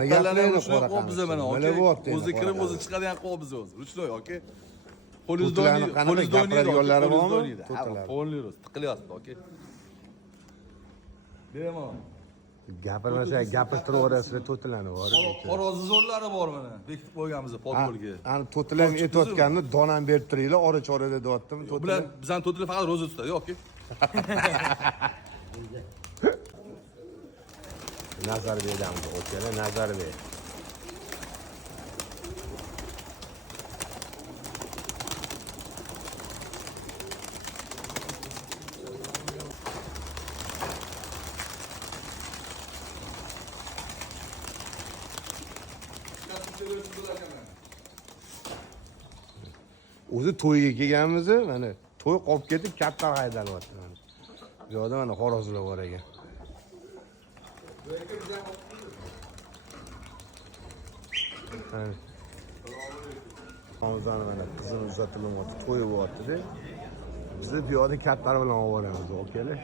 Gaplarni Ruşnoy qo'yib biza mana, Nima bo'lyapti endi? o'zi kirib o'zi chiqadigan qo'yib biza o'zi. Ruşnoy, okey. Qo'lingiz To'tilarni do'niydi, qanaqa qo'lingiz do'niydi, gapiradigan yo'llari bormi? Ha, To'tilar. qo'lingiz tiqilyapti, okey. Beraman. Gapirmasa gapirtiraverasizlar to'tilarni bor. Xo'rozni zo'rlari bor mana. Bekitib qo'yganmiz podpolga. Ani to'tilarni aytayotganni donani berib turinglar, ora-chorada deyaptimi? Bular bizning to'tilar faqat ro'za tutadi, okey. Nazar beramiz, o'tgani nazar ber. O'zi to'yga kelganmiz, mana to'y qolib ketib kattalar haydalyapti mana. Bu yerda mana xorozlar bor ekan. Ramazon mana qizimiz uzatilyapti, to'y bo'lyapti-da. Biz bu yerda kattalar bilan olib boramiz, okeylar.